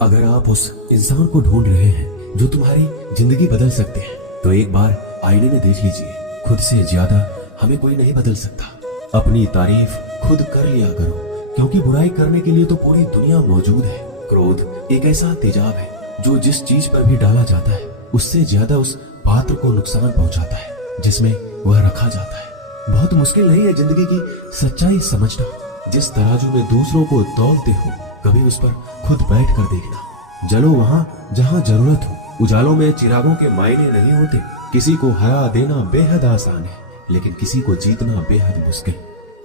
अगर आप उस इंसान को ढूंढ रहे हैं जो तुम्हारी जिंदगी बदल सकते हैं, तो एक बार आईने में देख लीजिए। खुद से ज्यादा हमें कोई नहीं बदल सकता। अपनी तारीफ खुद कर लिया करो, क्योंकि बुराई करने के लिए तो पूरी दुनिया मौजूद है। क्रोध एक ऐसा तेजाब है जो जिस चीज पर भी डाला जाता है उससे ज्यादा उस पात्र को नुकसान पहुंचाता है जिसमें वह रखा जाता है। बहुत मुश्किल नहीं है जिंदगी की सच्चाई समझना। जिस तराजू में दूसरों को तौलते हो, कभी उस पर खुद बैठ कर देखना। जलो वहां जहां जरूरत हो। उजालों में चिरागों के मायने नहीं होते। किसी को हरा देना बेहद आसान है, लेकिन किसी को जीतना बेहद मुश्किल।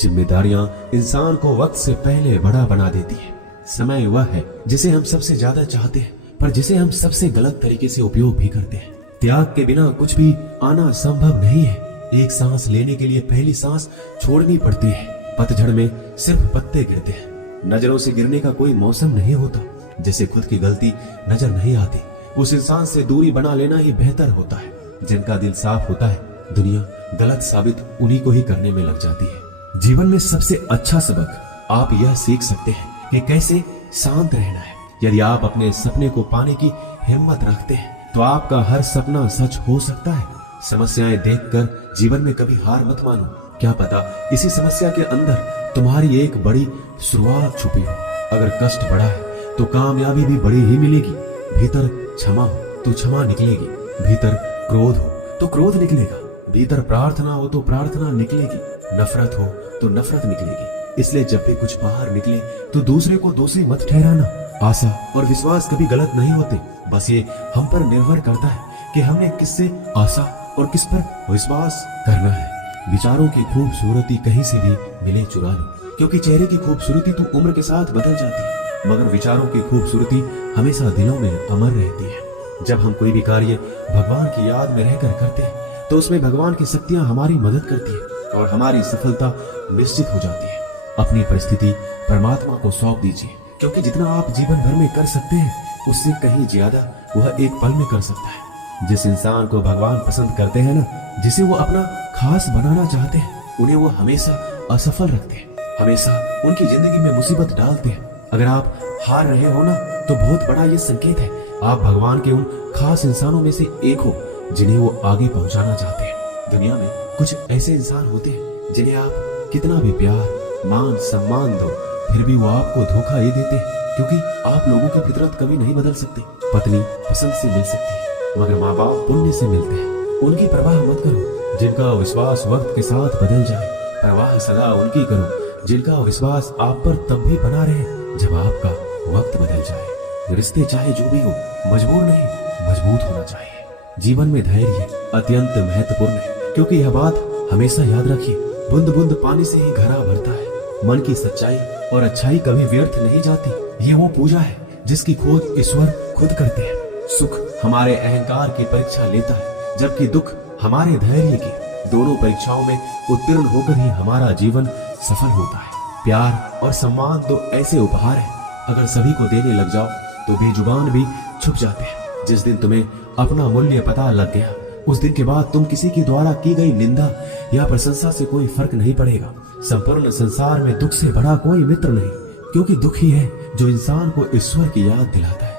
जिम्मेदारियां इंसान को वक्त से पहले बड़ा बना देती है। समय वह है जिसे हम सबसे ज्यादा चाहते हैं, पर जिसे हम सबसे गलत तरीके से उपयोग भी करते हैं। त्याग के बिना कुछ भी आना संभव नहीं है। एक सांस लेने के लिए पहली सांस छोड़नी पड़ती है। पतझड़ में सिर्फ पत्ते गिरते हैं। नजरों से गिरने का कोई मौसम नहीं होता। जैसे खुद की गलती नजर नहीं आती, उस इंसान से दूरी बना लेना ही बेहतर होता है। जिनका दिल साफ होता है, दुनिया गलत साबित उन्हीं को ही करने में लग जाती है। जीवन में सबसे अच्छा सबक आप यह सीख सकते हैं कि कैसे शांत रहना है। यदि आप अपने सपने को पाने की हिम्मत रखते हैं, तो आपका हर सपना सच हो सकता है। समस्याएं देखकर जीवन में कभी हार मत मानो। क्या पता इसी समस्या के अंदर तुम्हारी एक बड़ी शुरुआत छुपी हो। अगर कष्ट बड़ा है तो कामयाबी भी बड़ी ही मिलेगी। भीतर क्षमा हो तो क्षमा निकलेगी। भीतर क्रोध हो तो क्रोध निकलेगा। भीतर प्रार्थना हो तो प्रार्थना निकलेगी। नफरत हो तो नफरत निकलेगी। इसलिए जब भी कुछ बाहर निकले तो दूसरे को दोषी मत ठहराना। आशा और विश्वास कभी गलत नहीं होते। बस ये हम पर निर्भर करता है कि हमने किससे आशा और किस पर विश्वास करना है। विचारों की खूबसूरती कहीं से भी मिले चुरा लो, क्योंकि चेहरे की खूबसूरती तो उम्र के साथ बदल जाती है, मगर विचारों की खूबसूरती हमेशा दिलों में अमर रहती है। जब हम कोई भी कार्य भगवान की याद में रहकर करते हैं, तो उसमें भगवान की शक्तियां हमारी मदद करती है और हमारी सफलता निश्चित हो जाती है। अपनी परिस्थिति परमात्मा को सौंप दीजिए, क्योंकि जितना आप जीवन भर में कर सकते हैं, उससे कहीं ज्यादा वह एक पल में कर सकता है। जिस इंसान को भगवान पसंद करते हैं ना, जिसे वो अपना खास बनाना चाहते हैं, उन्हें वो हमेशा असफल रखते हैं, हमेशा उनकी जिंदगी में मुसीबत डालते हैं। अगर आप हार रहे हो ना, तो बहुत बड़ा ये संकेत है आप भगवान के उन खास इंसानों में से एक हो जिन्हें वो आगे पहुंचाना चाहते हैं। दुनिया में कुछ ऐसे इंसान होते हैं जिन्हें आप कितना भी प्यार, मान, सम्मान दो, फिर भी वो आपको धोखा ही देते हैं, क्योंकि आप लोगों की फितरत कभी नहीं बदल सकते। पत्नी पसंद से मिल सकती है, मगर माँ बाप पुण्य से मिलते हैं। उनकी परवाह मत करो जिनका विश्वास वक्त के साथ बदल जाए। परवाह सदा उनकी करो जिनका विश्वास आप पर तब भी बना रहे जब आपका वक्त बदल जाए। रिश्ते चाहे जो भी हो, मजबूर नहीं, मजबूत होना चाहिए। जीवन में धैर्य अत्यंत महत्वपूर्ण है, क्योंकि यह बात हमेशा याद रखिए, बूंद बूंद पानी से ही घड़ा भरता है। मन की सच्चाई और अच्छाई कभी व्यर्थ नहीं जाती। ये वो पूजा है जिसकी खोज ईश्वर खुद करते हैं। सुख हमारे अहंकार की परीक्षा लेता है, जबकि दुख हमारे धैर्य की। दोनों परीक्षाओं में उत्तीर्ण होकर ही हमारा जीवन सफल होता है। प्यार और सम्मान दो ऐसे उपहार हैं, अगर सभी को देने लग जाओ तो बेजुबान भी छुप जाते हैं। जिस दिन तुम्हें अपना मूल्य पता लग गया, उस दिन के बाद तुम किसी के द्वारा की गई निंदा या प्रशंसा से कोई फर्क नहीं पड़ेगा। संपूर्ण संसार में दुख से बड़ा कोई मित्र नहीं, क्योंकि दुख ही है जो इंसान को ईश्वर की याद दिलाता है।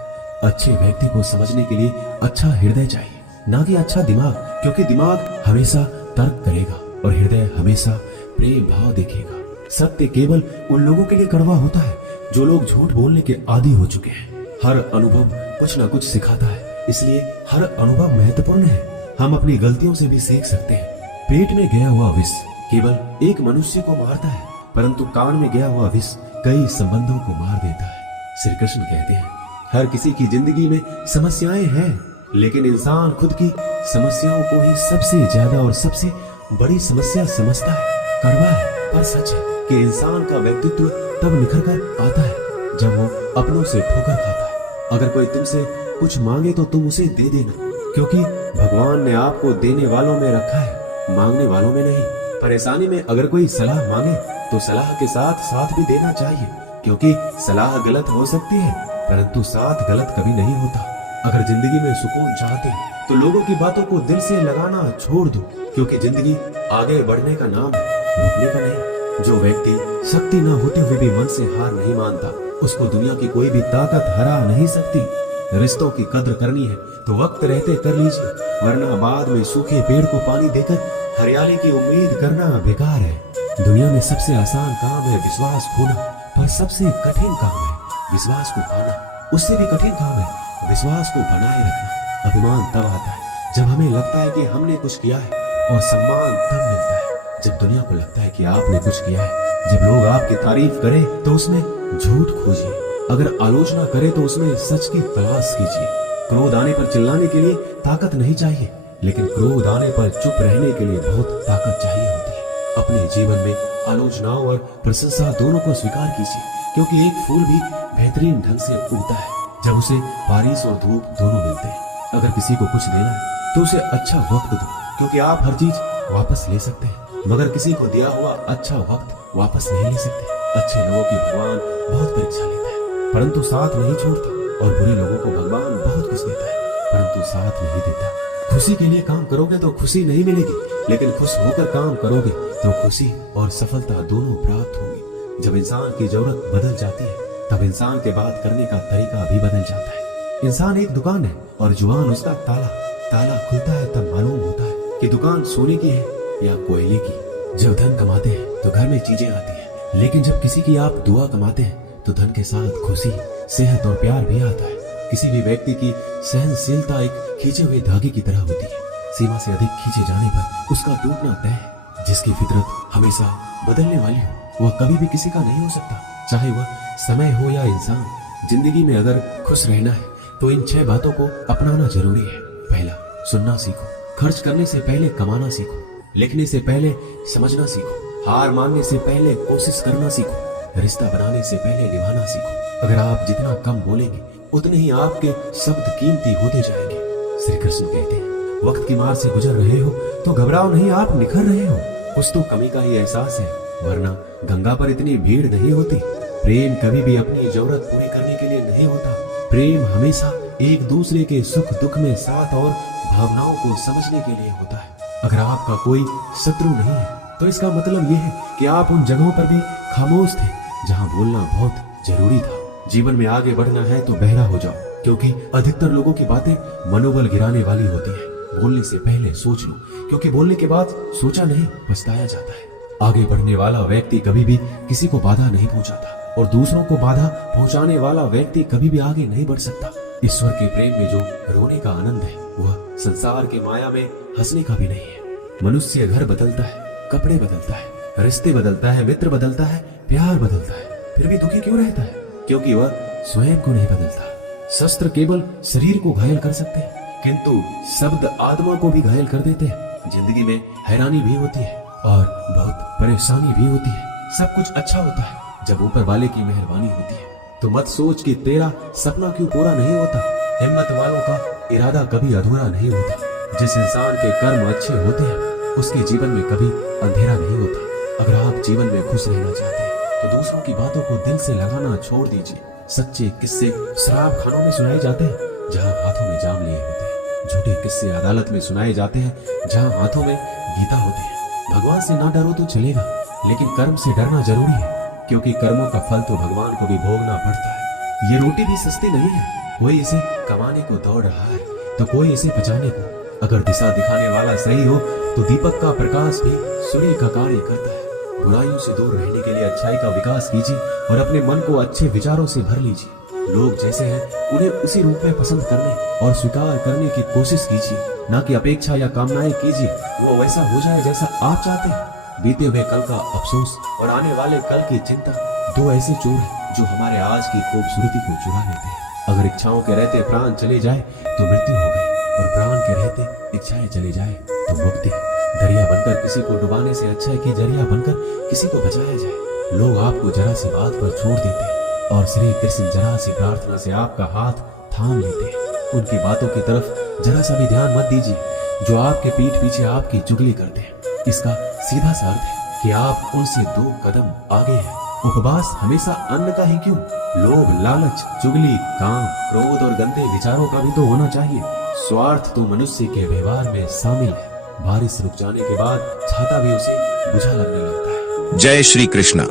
अच्छे व्यक्ति को समझने के लिए अच्छा हृदय चाहिए, ना कि अच्छा दिमाग, क्योंकि दिमाग हमेशा तर्क करेगा और हृदय हमेशा प्रेम भाव देखेगा। सत्य केवल उन लोगों के लिए कड़वा होता है जो लोग झूठ बोलने के आदी हो चुके हैं। हर अनुभव कुछ न कुछ सिखाता है, इसलिए हर अनुभव महत्वपूर्ण है। हम अपनी गलतियों से भी सीख सकते हैं। पेट में गया हुआ विष केवल एक मनुष्य को मारता है, परंतु कान में गया हुआ विष कई संबंधों को मार देता है। श्री कृष्ण कहते हैं, हर किसी की जिंदगी में समस्याएं हैं, लेकिन इंसान खुद की समस्याओं को ही सबसे ज्यादा और सबसे बड़ी समस्या समझता है। कड़वा है पर सच है कि इंसान का व्यक्तित्व तब निखर कर आता है जब वो अपनों से ठोकर खाता है। अगर कोई तुमसे कुछ मांगे तो तुम उसे दे देना, क्योंकि भगवान ने आपको देने वालों में रखा है, मांगने वालों में नहीं। परेशानी में अगर कोई सलाह मांगे तो सलाह के साथ साथ भी देना चाहिए, क्योंकि सलाह गलत हो सकती है परंतु साथ गलत कभी नहीं होता। अगर जिंदगी में सुकून चाहते हैं तो लोगों की बातों को दिल से लगाना छोड़ दो, क्योंकि जिंदगी आगे बढ़ने का नाम है, रुकने का नहीं। जो व्यक्ति शक्ति न होते हुए भी मन से हार नहीं मानता, उसको दुनिया की कोई भी ताकत हरा नहीं सकती। रिश्तों की कद्र करनी है तो वक्त रहते कर लीजिए, वरना बाद में सूखे पेड़ को पानी देकर हरियाली की उम्मीद करना बेकार है। दुनिया में सबसे आसान काम है विश्वास खोना, पर सबसे कठिन काम है विश्वास को पाना। उससे भी कठिन काम है विश्वास को बनाए रखना। अभिमान तब आता है जब हमें लगता है कि हमने कुछ किया है, और सम्मान तब मिलता है जब दुनिया को लगता है कि आपने कुछ किया है। जब लोग आपकी तारीफ करें तो उसमें झूठ खोजिए, अगर आलोचना करे तो उसमें सच की तलाश कीजिए। क्रोध आने पर चिल्लाने के लिए ताकत नहीं चाहिए, लेकिन क्रोध आने पर चुप रहने के लिए बहुत ताकत चाहिए होती है। अपने जीवन में आलोचनाओं और प्रशंसा दोनों को स्वीकार कीजिए, क्योंकि एक फूल भी बेहतरीन ढंग से उगता है जब उसे बारिश और धूप दोनों मिलते हैं। अगर किसी को कुछ देना है तो उसे अच्छा वक्त दो, क्योंकि आप हर चीज वापस ले सकते हैं, मगर किसी को दिया हुआ अच्छा वक्त वापस नहीं ले सकते। अच्छे लोगों की भगवान बहुत परीक्षा लेता है, परंतु साथ नहीं छोड़ता, और बुरे लोगों को भगवान बहुत कुछ देता है, परंतु साथ नहीं देता। खुशी के लिए काम करोगे तो खुशी नहीं मिलेगी, लेकिन खुश होकर काम करोगे तो खुशी और सफलता दोनों प्राप्त होंगी। जब इंसान की जरूरत बदल जाती है तब इंसान के बात करने का तरीका भी बदल जाता है। इंसान एक दुकान है और जुबान उसका ताला। ताला खुलता है तब मालूम होता है कि दुकान सोने की है या कोयले की। जब धन कमाते हैं तो घर में चीजें आती हैं, लेकिन जब किसी की आप दुआ कमाते हैं तो धन के साथ खुशी, सेहत और प्यार भी आता है। किसी भी व्यक्ति की सहनशीलता एक खींचे हुए धागे की तरह होती है। सीमा से अधिक खींचे जाने पर उसका टूटना तय है। जिसकी फितरत हमेशा बदलने वाली हो वह कभी भी किसी का नहीं हो सकता, चाहे वह समय हो या इंसान। जिंदगी में अगर खुश रहना है तो इन 6 बातों को अपनाना जरूरी है। पहला, सुनना सीखो। खर्च करने से पहले कमाना सीखो। लिखने से पहले समझना सीखो। हार मानने से पहले कोशिश करना सीखो। रिश्ता बनाने से पहले निभाना सीखो। अगर आप जितना कम बोलेंगे उतने ही आपके शब्द कीमती होते जाएंगे। श्री कृष्ण कहते हैं, वक्त की मार से गुजर रहे हो तो घबराओ नहीं, आप निखर रहे हो। कुछ तो कमी का ही एहसास है, वरना गंगा पर इतनी भीड़ नहीं होती। प्रेम कभी भी अपनी जरूरत पूरी करने के लिए नहीं होता। प्रेम हमेशा एक दूसरे के सुख दुख में साथ और भावनाओं को समझने के लिए होता है। अगर आपका कोई शत्रु नहीं है तो इसका मतलब यह है कि आप उन जगहों पर भी खामोश थे जहां बोलना बहुत जरूरी था। जीवन में आगे बढ़ना है तो बहरा हो जाओ, क्योंकि अधिकतर लोगों की बातें मनोबल गिराने वाली होती है। बोलने से पहले सोच लो, क्योंकि बोलने के बाद सोचा नहीं पछताया जाता है। आगे बढ़ने वाला व्यक्ति कभी भी किसी को बाधा नहीं पहुंचाता, और दूसरों को बाधा पहुंचाने वाला व्यक्ति कभी भी आगे नहीं बढ़ सकता। ईश्वर के प्रेम में जो रोने का आनंद है वह संसार के माया में हंसने का भी नहीं है। मनुष्य घर बदलता है, कपड़े बदलता है, रिश्ते बदलता है, मित्र बदलता है, प्यार बदलता है, फिर भी दुखी क्यों रहता है? क्योंकि वह स्वयं को नहीं बदलता। शस्त्र केवल शरीर को घायल कर सकते हैं, किंतु शब्द आत्मा को भी घायल कर देते हैं। जिंदगी में हैरानी भी होती है और बहुत परेशानी भी होती है। सब कुछ अच्छा होता है जब ऊपर वाले की मेहरबानी होती है। तो मत सोच कि तेरा सपना क्यों पूरा नहीं होता। हिम्मत वालों का इरादा कभी अधूरा नहीं होता। जिस इंसान के कर्म अच्छे होते हैं उसके जीवन में कभी अंधेरा नहीं होता। अगर आप जीवन में खुश रहना चाहते हैं तो दूसरों की बातों को दिल से लगाना छोड़ दीजिए। सच्चे किस्से शराब खानों में सुनाए जाते हैं जहां हाथों में जाम लिए होते हैं। झूठे किस्से अदालत में सुनाए जाते हैं जहां हाथों में गीता होती है। भगवान से ना डरो तो चलेगा, लेकिन कर्म से डरना जरूरी है, क्योंकि कर्मों का फल तो भगवान को भी भोगना पड़ता है। ये रोटी भी सस्ती नहीं है। कोई इसे कमाने को दौड़ रहा है तो कोई इसे बचाने को। अगर दिशा दिखाने वाला सही हो तो दीपक का प्रकाश भी सूर्य का कार्य करता है। बुराइयों से दूर रहने के लिए अच्छाई का विकास कीजिए और अपने मन को अच्छे विचारों से भर लीजिए। लोग जैसे हैं उन्हें उसी रूप में पसंद करने और स्वीकार करने की कोशिश कीजिए, ना कि अपेक्षा या कामनाएं कीजिए वो वैसा हो जाए जैसा आप चाहते हैं। बीते हुए कल का अफसोस और आने वाले कल की चिंता दो ऐसे चोर हैं जो हमारे आज की खूबसूरती को चुरा लेते हैं। अगर इच्छाओं के रहते प्राण चले जाए तो मृत्यु हो गई, और प्राण के रहते इच्छाएं चली जाए तो मुक्ति। दरिया बनकर किसी को डुबाने से अच्छा है कि जरिया बनकर किसी को बचाया जाए। लोग आपको जरा सी बात पर छोड़ देते हैं और श्री कृष्ण जरा सी प्रार्थना से आपका हाथ थाम लेते हैं। उनकी बातों की तरफ जरा सा भी ध्यान मत दीजिए जो आपके पीठ पीछे आपकी चुगली करते हैं। इसका सीधा सा अर्थ है कि आप उनसे 2 कदम आगे हैं। उपवास हमेशा अन्न का ही क्यों? लोभ, लालच, चुगली, काम, क्रोध और गंदे विचारों का भी तो होना चाहिए। स्वार्थ तो मनुष्य के व्यवहार में शामिल है। बारिश रुक जाने के बाद छाता भी उसे बुझा लगने लगता है। जय श्री कृष्णा।